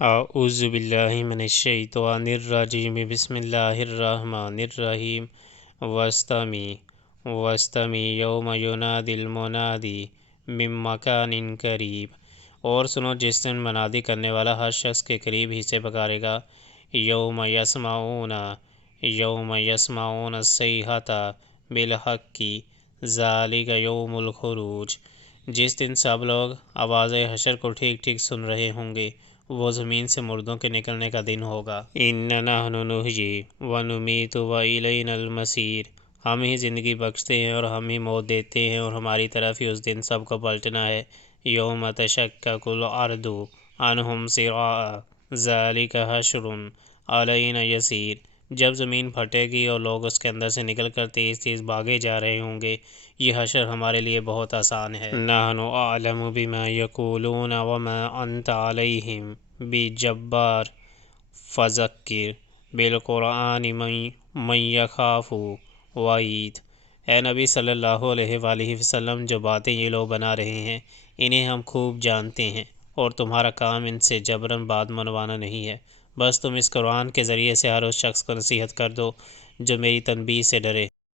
اعوذ باللہ من الشیطان الرجیم بسم اللہ الرحمن الرحیم واستمی یوم ینادی المنادی من مکان قریب، اور سنو جس دن منادی کرنے والا ہر شخص کے قریب ہی سے پکارے گا۔ یوم یسمعون الصیحۃ بالحق ذالک یوم الخروج، جس دن سب لوگ آواز حشر کو ٹھیک ٹھیک سن رہے ہوں گے، وہ زمین سے مردوں کے نکلنے کا دن ہوگا۔ اِنَّا نَحْنُ نُحْیِی وَنُمِیتُ وَإِلَیْنَا الْمَصِیر، ہم ہی زندگی بخشتے ہیں اور ہم ہی موت دیتے ہیں، اور ہماری طرف ہی اس دن سب کو پلٹنا ہے۔ یوم تشقق الارض عنہم سراعا ذالک حشر علینا یسیر، جب زمین پھٹے گی اور لوگ اس کے اندر سے نکل کر تیز تیز بھاگے جا رہے ہوں گے، یہ حشر ہمارے لیے بہت آسان ہے۔ نحن اعلم بما یقولون وما انت علیہم بجبار فذکر بالقرآن من یخاف وعید، اے نبی صلی اللہ علیہ وآلہ وسلم، جو باتیں یہ لوگ بنا رہے ہیں انہیں ہم خوب جانتے ہیں، اور تمہارا کام ان سے جبراً بات منوانا نہیں ہے، بس تم اس قرآن کے ذریعے سے ہر اس شخص کو نصیحت کر دو جو میری تنبیہ سے ڈرے۔